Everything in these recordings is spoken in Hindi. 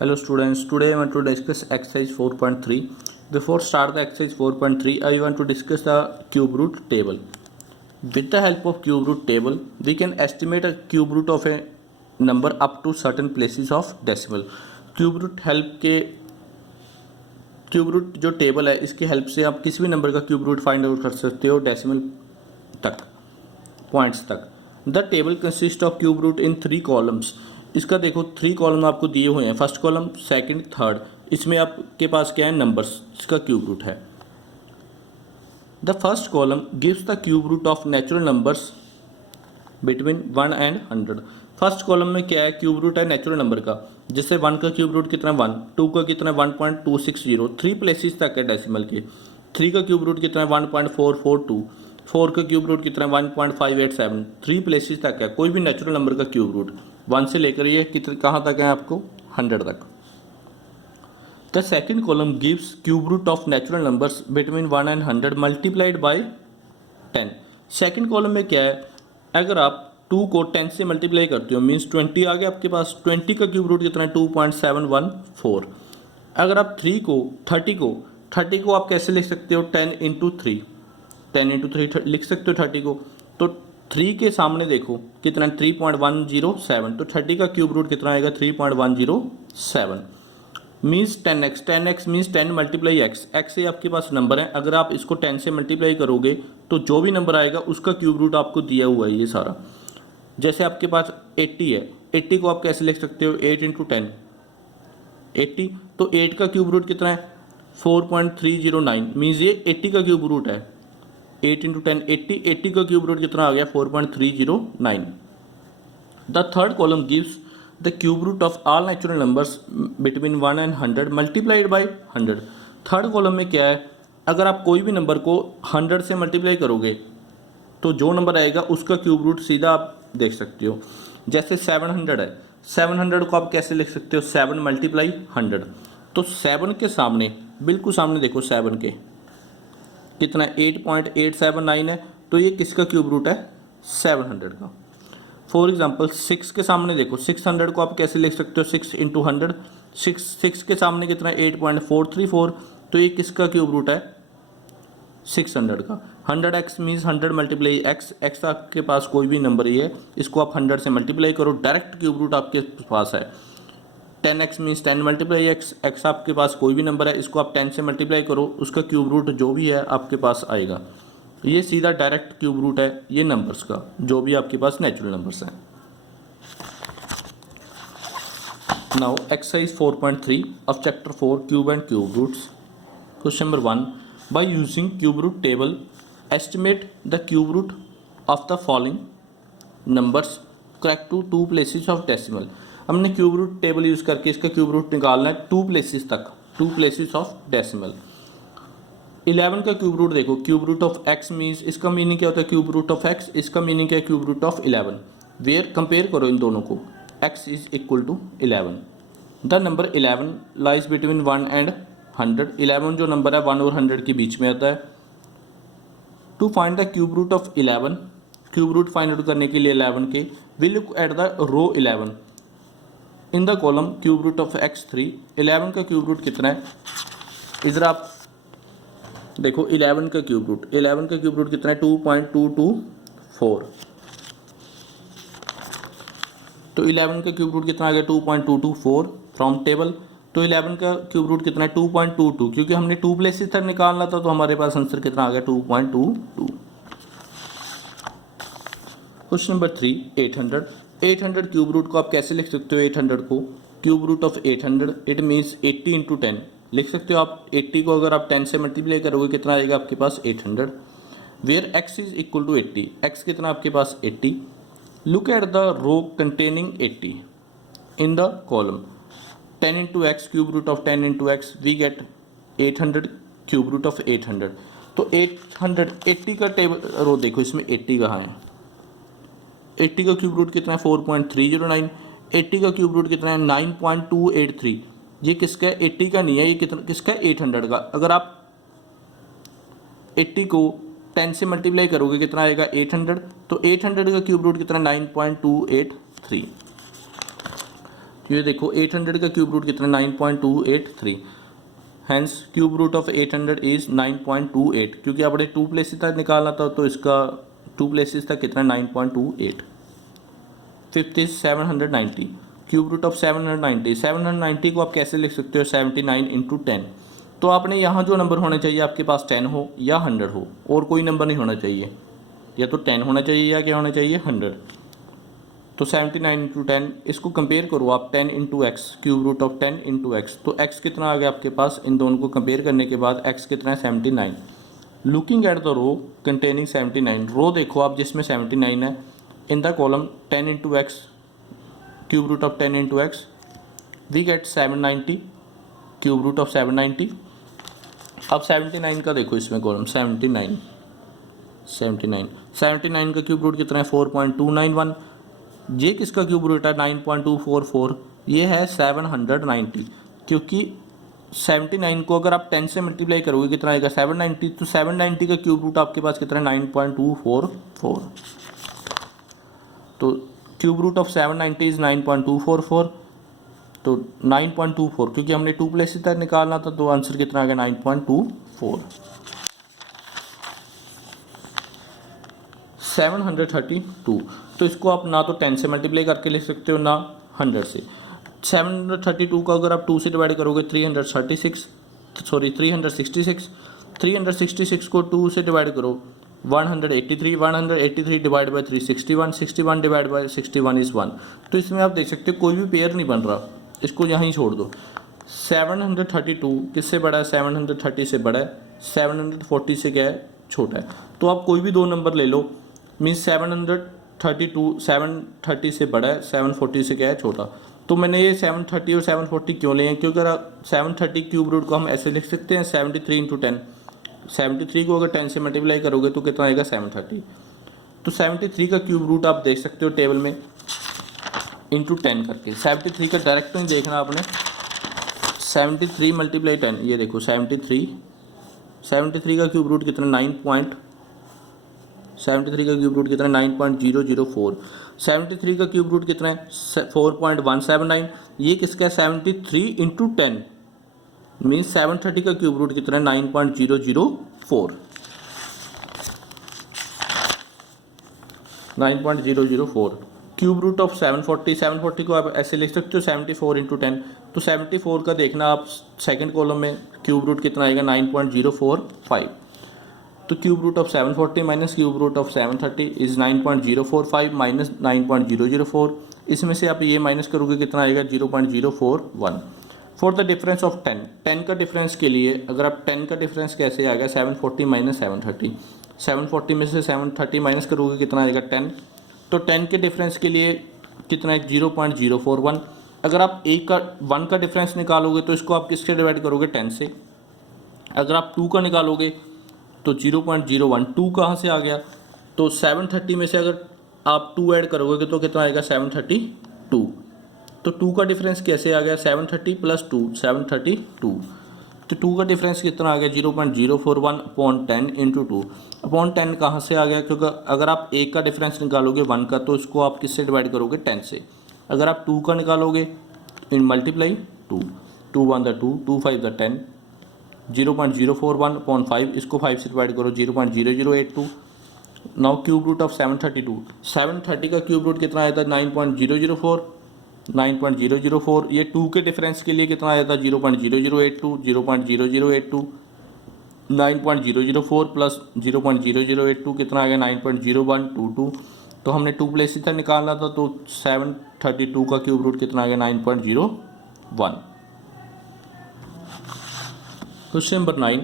Hello students, today I want to discuss exercise 4.3. Before start the exercise 4.3, I want to discuss the cube root table. With the help of cube root table, we can estimate a cube root of a number up to certain places of decimal. cube root help के क्यूब रूट जो टेबल है इसकी हेल्प से आप किसी भी नंबर का क्यूब रूट फाइंड आउट कर सकते हो डेसिमल तक, पॉइंट्स तक. The table consist of cube root in 3 columns. इसका देखो 3 कॉलम आपको दिए हुए हैं, फर्स्ट कॉलम, सेकंड, थर्ड. इसमें आपके पास क्या है, नंबर्स, इसका क्यूब रूट है. The first column gives the cube root of natural numbers between 1 and 100. First column में क्या है, क्यूब रूट है नेचुरल नंबर का. जैसे 1 का क्यूब रूट कितना 1, 2 का कितना 1.260, 3 प्लेसेस तक है डेसिमल के. 3 का क्यूब रूट कितना 1.442, 4 का क्यूब रूट कितना 1.587, 3 प्लेसेस तक है. कोई भी नेचुरल नंबर का क्यूब रूट 1 से लेकर ये कितने कहाँ तक है आपको 100 तक. The second column gives cube root of natural numbers between 1 and 100 multiplied by 10. Second column में क्या है, अगर आप 2 को 10 से मल्टीप्लाई करते हो मीन्स 20 आ गया आपके पास. 20 का क्यूब रूट कितना है 2.714. अगर आप 30 को आप कैसे लिख सकते हो 10 इंटू 3 लिख सकते हो 30 को. तो 3 के सामने देखो कितना 3.107, तो 30 का क्यूब रूट कितना आएगा 3.107 means 10x. 10x means 10 multiply x. x ये आपके पास नंबर है, अगर आप इसको 10 से मल्टीप्लाई करोगे तो जो भी नंबर आएगा उसका क्यूब रूट आपको दिया हुआ है ये सारा. जैसे आपके पास 80 है, 80 को आप कैसे लिख सकते हो 8 इंटू 10 80, तो 8 का क्यूब रूट कितना है 4.309 मीन्स ये 80 का क्यूब रूट है. 8 इंटू 10 80 का क्यूब रूट कितना आ गया 4.309. The third column gives the cube root of all natural numbers between 1 and 100 multiplied by 100. Third column में क्या है, अगर आप कोई भी नंबर को 100 से मल्टीप्लाई करोगे तो जो नंबर आएगा उसका क्यूब रूट सीधा आप देख सकते हो. जैसे 700 है, 700 को आप कैसे लिख सकते हो 7 मल्टीप्लाई 100. तो 7 के सामने बिल्कुल सामने देखो 7 के कितना 8.879 है, तो ये किसका क्यूब रूट है 700 का. फॉर एग्जांपल 6 के सामने देखो 600 को आप कैसे लिख सकते हो 6 इंटू 100. 6 के सामने कितना 8.434, तो ये किसका क्यूब रूट है 600 का. 100x means 100 multiply x. x आपके पास कोई भी नंबर ही है, इसको आप 100 से मल्टीप्लाई करो, डायरेक्ट क्यूब रूट आपके पास है. 10x means 10 multiply x. x आपके पास कोई भी नंबर है, इसको आप 10 से मल्टीप्लाई करो, उसका क्यूब रूट जो भी है आपके पास आएगा. ये सीधा डायरेक्ट क्यूब रूट है ये नंबर्स का, जो भी आपके पास नेचुरल नंबर्स हैं. Now exercise 4.3 of chapter 4 cube and cube roots. Question number 1, by using cube root table estimate the cube root of the following numbers correct to 2 places of decimal. हमने क्यूब रूट टेबल यूज़ करके इसका क्यूब रूट निकालना है 2 प्लेसेस तक, 2 प्लेसेस ऑफ डेसिमल. 11 का क्यूब रूट देखो, cube root of x means इसका मीनिंग क्या होता है क्यूब रूट ऑफ x, इसका मीनिंग क्या है cube root of 11. Where compare करो इन दोनों को, x is equal to 11. The number 11 lies between 1 and 100. 11 जो नंबर है 1 और 100 के बीच में आता है. To find the cube root of 11, cube root find out करने के लिए 11 के, we look at the row 11 in the column cube root of x3. 11 का क्यूब रूट कितना है, इधर आप देखो 11 का क्यूब रूट कितना है 2.224. तो 11 का क्यूब रूट कितना आ गया 2.224 फ्रॉम टेबल. तो 11 का क्यूब रूट कितना है 2.22, क्योंकि हमने 2 प्लेसेस तक निकालना था, तो हमारे पास आंसर कितना आ गया 2.22. Question number 3, 800. 800 क्यूब रूट को आप कैसे लिख सकते हो 800 को, cube root of 800 it means 80 into 10 लिख सकते हो आप. 80 को अगर आप 10 से मल्टीप्लाई करोगे कितना आएगा आपके पास 800. Where x is equal to 80, x कितना आपके पास 80. Look at the row containing 80 in the column 10 into x, cube root of 10 into x, we get 800 cube root of 800. तो 880 का टेबल रो देखो, इसमें 80 कहाँ है, 80 का क्यूब रूट कितना है 4.309. 80 का क्यूब रूट कितना है 9.283. ये किसका है 80 का नहीं है, ये कितना किसका है 800 का. अगर आप 80 को 10 से मल्टीप्लाई करोगे कितना आएगा 800. तो 800 का क्यूब रूट कितना 9.283. ये देखो 800 का क्यूब रूट कितना 9.283, hence cube root of 800 is 9.28, क्योंकि आपने 2 प्लेसेस तक निकालना था तो इसका 2 प्लेसेस तक कितना 9.28। Fifth is 790, cube root of 790, 790 को आप कैसे लिख सकते हो 79 इंटू 10। तो आपने यहाँ जो नंबर होने चाहिए आपके पास 10 हो या 100 हो, और कोई नंबर नहीं होना चाहिए, या तो 10 होना चाहिए या क्या होना चाहिए 100। तो 79 इंटू 10, इसको कंपेयर करो आप 10 into x, cube root of 10 into x, तो एक्स कितना आ गया आपके पास, इन दोनों को कंपेयर करने के बाद एक्स कितना है 79। Looking at the row containing 79, row देखो आप जिसमें 79 है, in the column 10 into x, cube root of 10 into x, we get 790, cube root of 790। अब 79 का देखो इसमें कॉलम 79 का क्यूब रूट कितना है 4.291, ये किसका क्यूब रूट है 9.244, ये है 790, क्योंकि 79 को अगर आप 10 से मल्टीप्लाई करोगे कितना आएगा 790, तो 790 का क्यूब रूट आपके पास कितना है 9.244, तो क्यूब रूट ऑफ 790 इज़ 9.244, तो 9.24, क्योंकि हमने 2 प्लेसेस तक निकालना था तो आंसर कितना आ गया 9.24। 732, तो इसको आप ना तो 10 से मल्टीप्लाई करके लिख सकते हो ना 100 से। 732 को अगर आप 2 से डिवाइड करोगे 366 को 2 से डिवाइड करो 183 divide by 361, 61 divide by 61 is 1। तो इसमें आप देख सकते हो कोई भी पेयर नहीं बन रहा, इसको यहाँ ही छोड़ दो। 732 किससे बड़ा है 730 से बड़ा है, 740 से क्या है छोटा है, तो आप कोई भी दो नंबर ले लो, मीन्स 730 से बड़ा है, 740 से क्या है छोटा। तो मैंने ये 730 और 740 क्यों लिए हैं, क्योंकि अगर 730 क्यूब रूट को हम ऐसे लिख सकते हैं 73 इंटू 10, 73 को अगर 10 से मल्टीप्लाई करोगे तो कितना आएगा 730। तो 73 का क्यूब रूट आप देख सकते हो टेबल में इंटू 10 करके। 73 का डायरेक्ट नहीं देखना आपने, 73 मल्टीप्लाई 10, ये देखो 73 का क्यूब रूट कितना 73 का क्यूब रूट कितना 9.004, 73 का क्यूब रूट कितना है 4.179, ये किसका है 73 इंटू 10, मीन्स 730 का क्यूब रूट कितना है 9.004, 9.004। क्यूब रूट ऑफ 740 को आप ऐसे लिख सकते हो 74 इंटू 10, तो 74 का देखना आप सेकंड कॉलम में क्यूब रूट कितना आएगा 9.045, तो cube root of 740 minus cube root of 730 is 9.045 minus 9.004, इसमें से आप ये माइनस करोगे कितना आएगा 0.041। फॉर द डिफरेंस ऑफ 10 का डिफरेंस के लिए अगर आप 10 का डिफरेंस कैसे आएगा 740 माइनस 730, 740 में से 730 माइनस करोगे कितना आएगा 10, तो 10 के डिफरेंस के लिए कितना है 0.041। अगर आप 1 का डिफरेंस निकालोगे तो इसको आप किससे डिवाइड करोगे 10 से, अगर आप 2 का निकालोगे तो 0.01, 2 कहाँ से आ गया, तो 730 में से अगर आप 2 ऐड करोगे तो कितना आएगा 732, तो 2 का डिफरेंस कैसे आ गया 730 प्लस 2 732, तो 2 का डिफरेंस कितना आ गया 0.041 अपॉन 10 इंटू 2, अपॉन 10 कहाँ से आ गया, क्योंकि अगर आप 1 का डिफरेंस निकालोगे 1 का तो इसको आप किससे डिवाइड करोगे 10 से, अगर आप 2 का निकालोगे इन मल्टीप्लाई 2 1 द 2 2 5 द 10, 0.041 अपॉन 5, इसको 5 से डिवाइड करो 0.0082। नाउ क्यूब रूट ऑफ 730 का क्यूब रूट कितना आया था 9.004, ये 2 के डिफरेंस के लिए कितना आया था 0.0082, 9.004 प्लस 0.0082 कितना आ गया 9.0122, तो हमने 2 प्लेसेस तक निकालना था तो 732 का क्यूब रूट कितना आ गया 9.01। क्वेश्चन नंबर 9,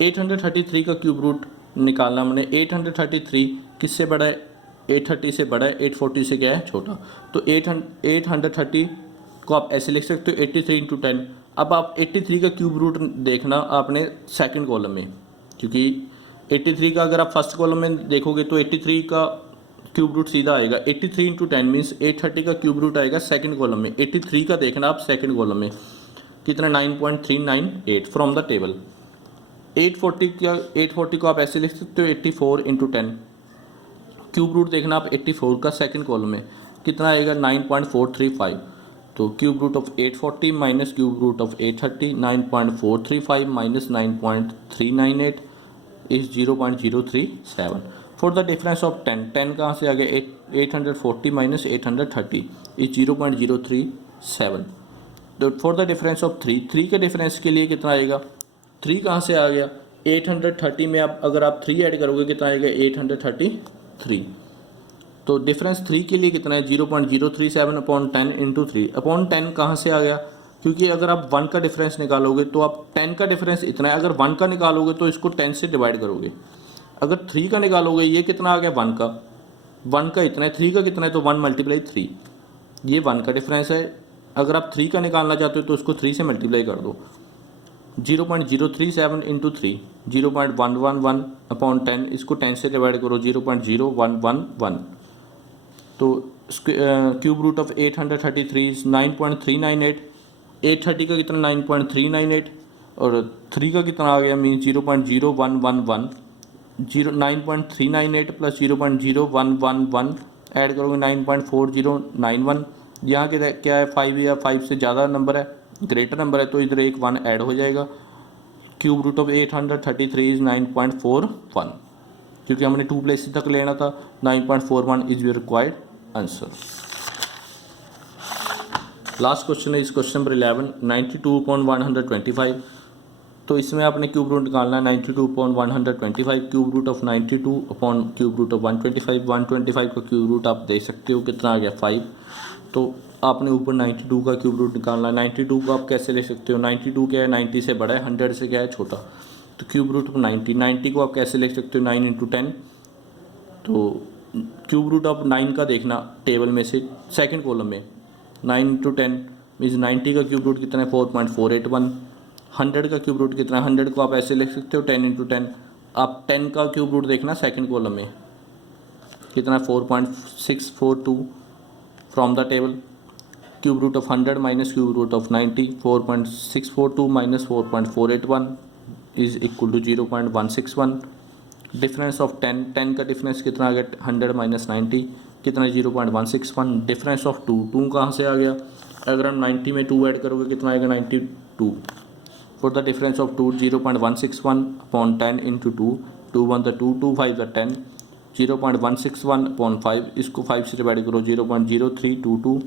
833 का क्यूब रूट निकालना हमने। 833 किससे बड़ा है 830 से बड़ा है, 840 से क्या है छोटा, तो 830 को आप ऐसे लिख सकते हो 83 इंटू 10। अब आप 83 का क्यूब रूट देखना आपने सेकंड कॉलम में, क्योंकि 83 का अगर आप फर्स्ट कॉलम में देखोगे तो 83 का क्यूब रूट सीधा आएगा 83 इंटू 10 मीन्स 830 का क्यूब रूट आएगा सेकंड कॉलम में। 83 का देखना आप सेकंड कॉलम में कितना 9.398 फ्रॉम द टेबल। 840 को आप ऐसे लिख सकते हो 84 इंटू 10, क्यूब रूट देखना आप 84 का सेकंड कॉलम में। कितना आएगा 9.435। तो cube root of 840 minus cube root of 830, 9.435 minus 9.398 is 0.037। For the difference of 10 कहाँ से आ गया 840 माइनस 830 इज 0.037। तो फॉर द डिफरेंस ऑफ 3 के डिफरेंस के लिए कितना आएगा 3 कहाँ से आ गया 830 में आप अगर आप 3 ऐड करोगे कितना आएगा 833। तो डिफरेंस 3 के लिए कितना है 0.037 अपॉन 10 इंटू 3 अपॉन 10 कहाँ से आ गया, क्योंकि अगर आप 1 का डिफरेंस निकालोगे तो आप 10 का डिफरेंस इतना है, अगर 1 का निकालोगे तो इसको 10 से डिवाइड करोगे, अगर 3 का निकालोगे ये कितना आ गया 1 का इतना है, 3 का कितना है तो 1 मल्टीप्लाई 3, ये 1 का डिफरेंस है। अगर आप 3 का निकालना चाहते हो तो उसको 3 से मल्टीप्लाई कर दो, 0.037 इंटू 3 0.111 अपॉन 10, इसको 10 से डिवाइड करो 0.0111। तो क्यूब रूट ऑफ 833 इज 9.398, 830 का कितना 9.398 और 3 का कितना आ गया मीन 0.0111, 9.398 प्लस 0.0111 ऐड करोगे 9.4091। यहाँ के क्या है 5 या 5 से ज़्यादा नंबर है, ग्रेटर नंबर है, तो इधर एक 1 ऐड हो जाएगा। क्यूब रूट ऑफ 833 इज 9.41, क्योंकि हमने 2 प्लेसेस तक लेना था। 9.41 is your required answer. Last question है इस क्वेश्चन नंबर 11, 92/125। तो इसमें आपने क्यूब रूट निकालना है 92/125, cube root of 92 upon cube root of 125। 125 का क्यूब रूट आप देख सकते हो कितना आ गया 5। तो आपने ऊपर 92 का क्यूब रूट निकालना है। 92 को आप कैसे ले सकते हो, 92 क्या है 90 से बड़ा है, 100 से क्या है छोटा, तो क्यूब रूट ऑफ 90 को आप कैसे ले सकते हो 9 इंटू 10। तो क्यूब रूट ऑफ 9 का देखना टेबल में से सेकंड कॉलम में 9 इंटू 10 मीन्स 90 का क्यूब रूट कितना है 4.481। 100 का क्यूब रूट कितना है, 100 को आप ऐसे लिख सकते हो 10 इंटू 10। आप 10 का क्यूब रूट देखना सेकंड कॉलम में कितना 4.642 from the table. Cube root of 100 minus cube root of 90, 4.642 minus 4.481 is equal to 0.161। Difference of 10 का डिफरेंस कितना आ गया 100 माइनस 90 कितना 0.161। डिफरेंस ऑफ 2 कहाँ से आ गया, अगर हम 90 में 2 ऐड करोगे कितना आएगा 92। For the difference of 2 0.161 upon 10 into 2 1 2 2 5 10 0.161 upon 5, इसको 5 से डिवाइड करो 0.0322।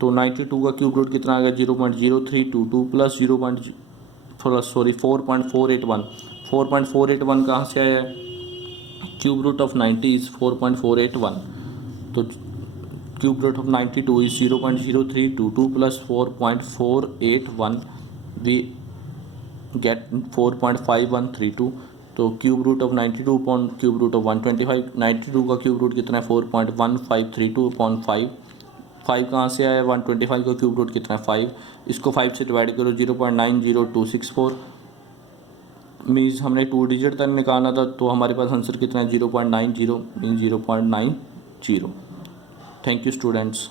तो 92 का क्यूब रूट कितना आ गया 0.0322 प्लस 4.481। 4.481 कहाँ से आया है, क्यूब रूट ऑफ 90 इज़ 4.481। तो cube root of 92 is 0.0322 plus 4.481 we get 4.5132। तो cube root of 92 upon cube root of 125, 92 का क्यूब रूट कितना है 4.1532 अपॉन 5 कहाँ से आया 125 का क्यूब रूट कितना है 5, इसको 5 से डिवाइड करो 0.90264 मीन्स हमने 2 डिजिट तक निकालना था, तो हमारे पास आंसर कितना है 0.90 मीन्स 0.90। Thank you students.